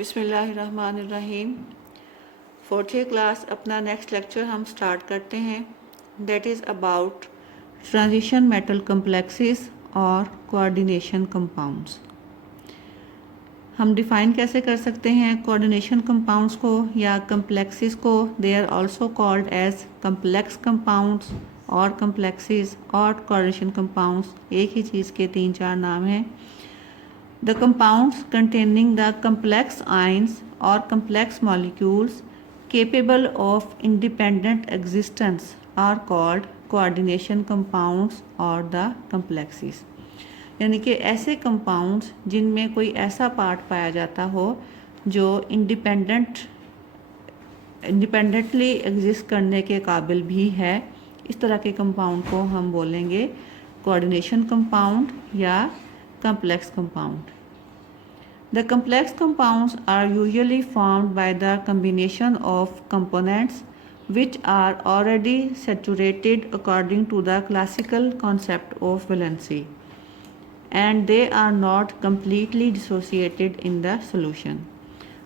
बिस्मिल्लाहिर्रहमानिर्रहीम। 4th class अपना next lecture हम स्टार्ट करते हैं। That is about transition metal complexes और कोऑर्डिनेशन कंपाउंड्स। हम डिफ़ाइन कैसे कर सकते हैं कोऑर्डिनेशन कंपाउंड्स को या कम्प्लेक्सेस को? They are also called as complex compounds और कम्प्लेक्सेस और कोऑर्डिनेशन कंपाउंड्स एक ही चीज़ के 3-4 नाम हैं। The compounds containing the complex ions or complex molecules capable of independent existence are called coordination compounds or the complexes। यानी कि ऐसे कंपाउंड्स जिनमें कोई ऐसा पार्ट पाया जाता हो जो इंडिपेंडेंटली एग्जिस्ट करने के काबिल भी है, इस तरह के कंपाउंड को हम बोलेंगे कोऑर्डिनेशन कंपाउंड या complex compound. The complex compounds are usually formed by the combination of components which are already saturated according to the classical concept of valency, and they are not completely dissociated in the solution.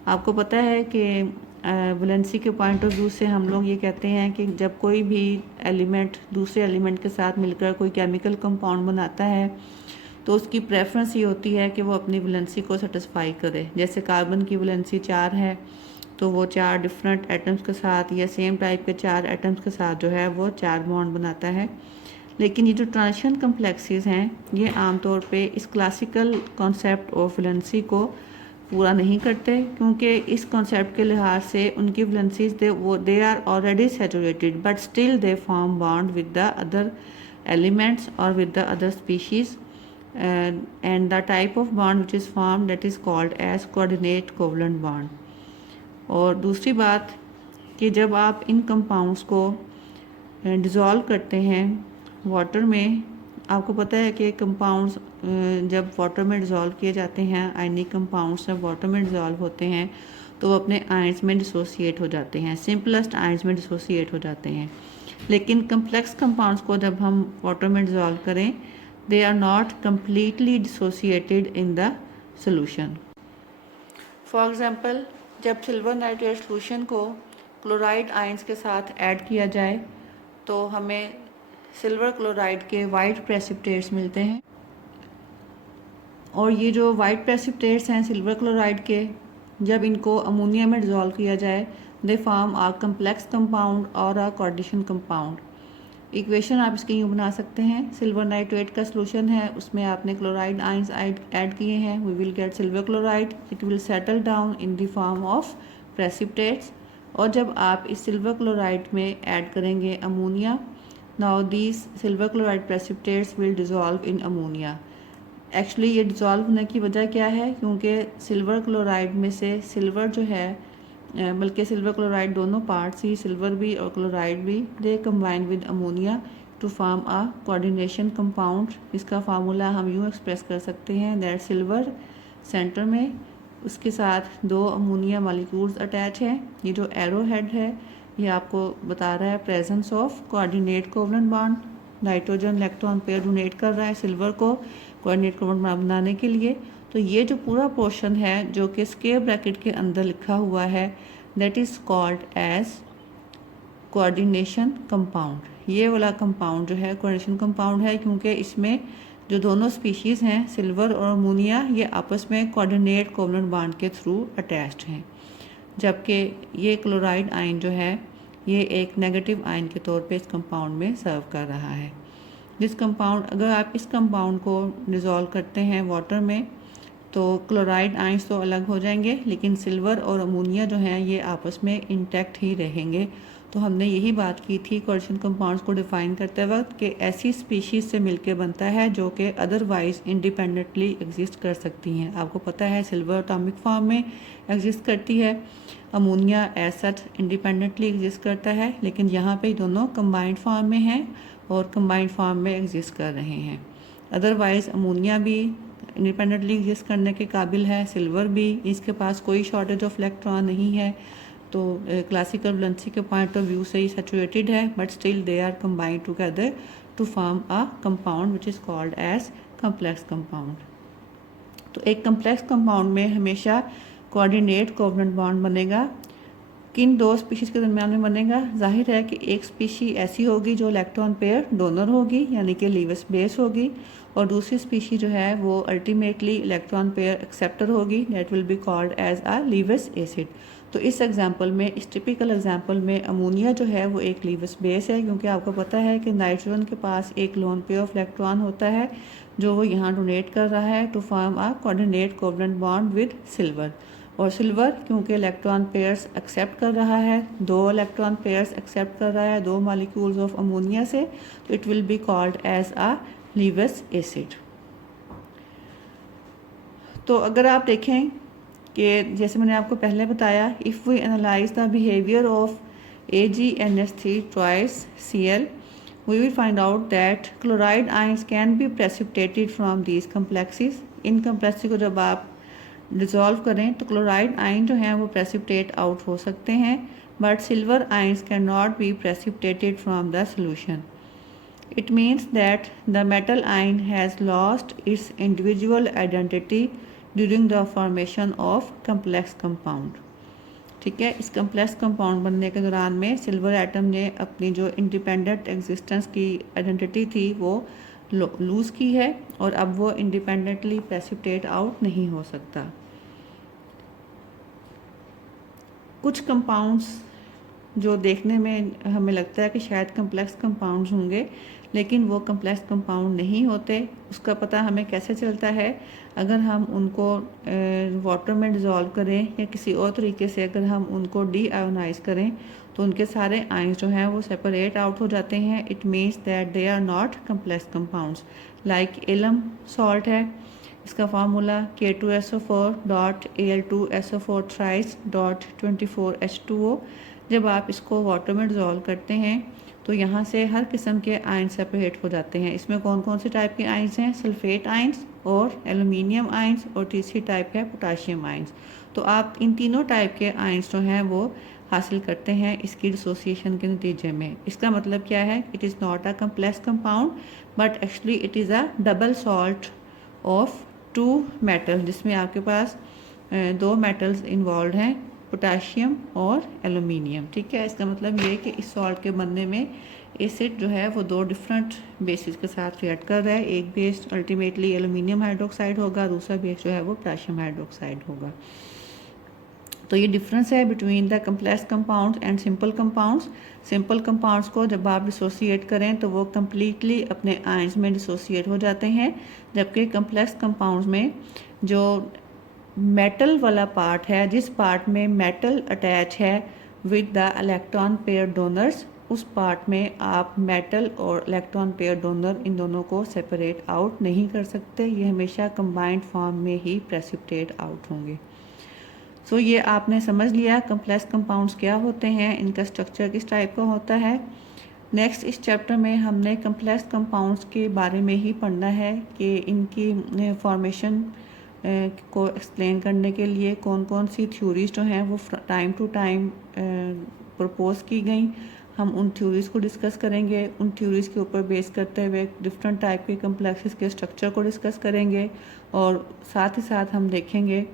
आपको पता है कि valency के point of view से हम लोग ये कहते हैं कि जब कोई भी एलिमेंट दूसरे एलिमेंट के साथ मिलकर कोई केमिकल कंपाउंड बनाता है तो उसकी प्रेफरेंस ये होती है कि वो अपनी वैलेंसी को सेटिस्फाई करे। जैसे कार्बन की वैलेंसी 4 है तो वो 4 डिफरेंट एटम्स के साथ या सेम टाइप के 4 एटम्स के साथ जो है वो 4 बॉन्ड बनाता है। लेकिन ये जो ट्रांजिशन कम्प्लेक्सेस हैं ये आमतौर पे इस क्लासिकल कॉन्सेप्ट ऑफ वैलेंसी को पूरा नहीं करते, क्योंकि इस कॉन्सेप्ट के लिहाज से उनकी valencies they are already saturated but still they form bond with the other elements और with the other species and the type of bond which is formed that is called as coordinate covalent bond। और दूसरी बात कि जब आप इन compounds को dissolve करते हैं वाटर में, आपको पता है कि कंपाउंड्स जब वाटर में डिज़ोल्व किए जाते हैं, आयनिक कंपाउंड्स जब वाटर में डिज़ोल्व होते हैं तो वो अपने आयंस में डिसोसिएट हो जाते हैं, सिंपलेस्ट आयंस में डिसोसिएट हो जाते हैं। लेकिन कम्प्लेक्स कंपाउंड्स को जब हम वाटर में डिज़ोल्व करें they are not completely dissociated in the solution। For example, जब सिल्वर नाइट्रेट सॉल्यूशन को क्लोराइड आयंस के साथ ऐड किया जाए तो हमें सिल्वर क्लोराइड के वाइट प्रेसिपिटेट्स मिलते हैं, और ये जो वाइट प्रेसिपिटेट्स हैं सिल्वर क्लोराइड के, जब इनको अमोनिया में डिज़ोल्व किया जाए they form a complex compound और आ कोऑर्डिनेशन कंपाउंड। इक्वेशन आप इसकी यूँ बना सकते हैं, सिल्वर नाइट्रेट का सॉल्यूशन है, उसमें आपने क्लोराइड आयंस ऐड किए हैं, we will get silver chloride, it will settle down in the form of precipitates. और जब आप इस सिल्वर क्लोराइड में ऐड करेंगे ammonia, now these silver chloride precipitates will dissolve in ammonia. Actually ये dissolve होने की वजह क्या है? क्योंकि सिल्वर क्लोराइड में से सिल्वर जो है, बल्कि सिल्वर क्लोराइड दोनों पार्ट्स ही, सिल्वर भी और क्लोराइड भी, they combine with ammonia to form a coordination compound. इसका फार्मूला हम यूँ एक्सप्रेस कर सकते हैं दैट सिल्वर सेंटर में, उसके साथ 2 अमोनिया मॉलिक्यूल्स अटैच हैं। ये जो एरो हेड है ये आपको बता रहा है presence of coordinate covalent bond. Nitrogen electron pair donate कर रहा है सिल्वर को कोऑर्डिनेट कोवलेंट बॉन्ड बनाने के लिए। तो ये जो पूरा पोर्शन है जो कि स्क्वायर ब्रैकेट के अंदर लिखा हुआ है that is called as coordination compound. ये वाला कंपाउंड जो है कोऑर्डिनेशन कंपाउंड है, क्योंकि इसमें जो दोनों स्पीशीज़ हैं सिल्वर और अमोनिया ये आपस में कोऑर्डिनेट कोवलेंट बॉन्ड के थ्रू अटैच्ड हैं, जबकि ये क्लोराइड आयन जो है ये एक नेगेटिव आयन के तौर पे इस कंपाउंड में सर्व कर रहा है। दिस कंपाउंड, अगर आप इस कंपाउंड को डिज़ोल्व करते हैं वाटर में तो क्लोराइड आयंस तो अलग हो जाएंगे, लेकिन सिल्वर और अमोनिया जो हैं ये आपस में इंटैक्ट ही रहेंगे। तो हमने यही बात की थी कोऑर्डिनेशन कंपाउंड्स को डिफ़ाइन करते वक्त कि ऐसी स्पीशीज़ से मिलके बनता है जो कि अदरवाइज़ इंडिपेंडेंटली एग्जिस्ट कर सकती हैं। आपको पता है सिल्वर एटॉमिक फॉर्म में एग्जिस्ट करती है, ammonia as such independently exist करता है, लेकिन यहाँ पे दोनों कंबाइंड फॉर्म में हैं और कंबाइंड फॉर्म में एग्जिस्ट कर रहे हैं। अदरवाइज़ अमोनिया भी इंडिपेंडेंटली एग्जिस्ट करने के काबिल है, सिल्वर भी, इसके पास कोई शॉर्टेज ऑफ इलेक्ट्रॉन नहीं है, तो क्लासिकल वैलेंसी के पॉइंट ऑफ व्यू से ही सैचुरेटेड है, but still they are combined together to form a compound which is called as complex compound. तो एक कम्प्लेक्स कंपाउंड में हमेशा कोऑर्डिनेट कोवलेंट बॉन्ड बनेगा। किन दो स्पीशीज़ के दरमियान में बनेगा? जाहिर है कि एक स्पीशी ऐसी होगी जो इलेक्ट्रॉन पेयर डोनर होगी यानी कि लीवस बेस होगी, और दूसरी स्पीशी जो है वो अल्टीमेटली इलेक्ट्रॉन पेयर एक्सेप्टर होगी, that will be called as a Lewis acid. तो इस एग्जांपल में, इस टिपिकल एग्जांपल में अमोनिया जो है वो एक लीवस बेस है, क्योंकि आपको पता है कि नाइट्रोजन के पास एक लोन पेयर ऑफ इलेक्ट्रॉन होता है जो वो यहाँ डोनेट कर रहा है to form a coordinate covalent bond with silver. और सिल्वर क्योंकि इलेक्ट्रॉन पेयर्स एक्सेप्ट कर रहा है, दो इलेक्ट्रॉन पेयर्स एक्सेप्ट कर रहा है दो मॉलिक्यूल्स ऑफ अमोनिया से, तो it will be called as a Lewis acid. तो अगर आप देखें कि जैसे मैंने आपको पहले बताया, if we analyze the behaviour of AgNH3 twice Cl, we will find out that chloride ions can be precipitated from these complexes। In complexes को जब आप डिज़ोल्व करें तो क्लोराइड आयन जो हैं वो प्रेसिपिटेट आउट हो सकते हैं, but silver ions can not be precipitated from the solution. It means that the metal ion has lost its individual identity during the formation of complex compound. ठीक है, इस complex compound बनने के दौरान में सिल्वर एटम ने अपनी जो इंडिपेंडेंट एग्जिस्टेंस की आइडेंटिटी थी वो लूज़ की है, और अब वो इंडिपेंडेंटली प्रेसिपिटेट आउट नहीं हो सकता। कुछ कंपाउंड्स जो देखने में हमें लगता है कि शायद कम्प्लेक्स कंपाउंड्स होंगे, लेकिन वो कम्प्लेक्स कंपाउंड नहीं होते। उसका पता हमें कैसे चलता है? अगर हम उनको वाटर में डिज़ोल्व करें या किसी और तरीके से अगर हम उनको डी आयोनाइज करें तो उनके सारे आयंस जो हैं वो सेपरेट आउट हो जाते हैं। It means that they are not complex compounds. Like alum salt है, इसका formula K2SO4.Al2SO4 thrice dot 24H2O। जब आप इसको वाटर में डिज़ोल्व करते हैं तो यहाँ से हर किस्म के आयन सेपरेट हो जाते हैं। इसमें कौन कौन से टाइप के आयंस हैं? सल्फेट आयंस और एल्यूमिनियम आयंस, और तीसरी टाइप है पोटाशियम आयंस। तो आप इन तीनों टाइप के आयंस जो हैं वो हासिल करते हैं इसकी डिसोसिएशन के नतीजे में। इसका मतलब क्या है? It is not a complex compound, but actually it is a double salt of two metal, जिसमें आपके पास दो मेटल्स इन्वॉल्व हैं, पोटाशियम और एल्यूमिनियम। ठीक है, इसका मतलब ये है कि इस सॉल्ट के बनने में एसिड जो है वो दो डिफरेंट बेसिस के साथ रिएक्ट कर रहा है। एक बेस अल्टीमेटली एल्यूमिनियम हाइड्रोक्साइड होगा, दूसरा बेस जो है वो पोटाशियम हाइड्रोक्साइड होगा। तो ये डिफरेंस है between the complex compounds and simple compounds. Simple compounds को जब आप डिसोसिएट करें तो वो कम्प्लीटली अपने आयंस में डिसोसिएट हो जाते हैं, जबकि कम्प्लेक्स कंपाउंड्स में जो मेटल वाला पार्ट है, जिस पार्ट में मेटल अटैच है with the electron pair donors, उस पार्ट में आप मेटल और इलेक्ट्रॉन पेयर डोनर इन दोनों को सेपरेट आउट नहीं कर सकते। ये हमेशा कंबाइंड फॉर्म में ही प्रेसिपिटेट आउट होंगे। सो ये आपने समझ लिया कम्प्लेक्स कंपाउंड्स क्या होते हैं, इनका स्ट्रक्चर किस टाइप का होता है। नेक्स्ट इस चैप्टर में हमने कम्प्लेक्स कंपाउंड्स के बारे में ही पढ़ना है कि इनकी फॉर्मेशन को एक्सप्लेन करने के लिए कौन कौन सी थ्योरीज जो हैं वो टाइम टू टाइम प्रपोज की गई। हम उन थ्योरीज को डिस्कस करेंगे, उन थ्योरीज के ऊपर बेस करते हुए डिफरेंट टाइप के कम्प्लेक्सेस के स्ट्रक्चर को डिस्कस करेंगे, और साथ ही साथ हम देखेंगे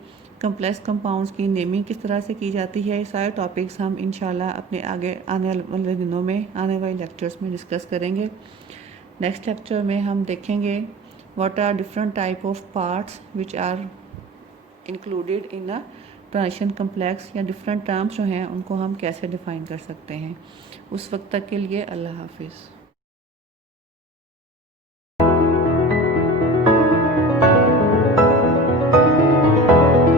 कम्प्लेक्स कंपाउंड्स की नेमिंग किस तरह से की जाती है। सारे टॉपिक्स हम इंशाल्लाह अपने आगे आने वाले दिनों में, आने वाले लेक्चर्स में डिस्कस करेंगे। नेक्स्ट लेक्चर में हम देखेंगे what are different type of parts which are included in a transition complex, या डिफरेंट टर्म्स जो हैं उनको हम कैसे डिफ़ाइन कर सकते हैं। उस वक्त तक के लिए अल्लाह हाफिज़।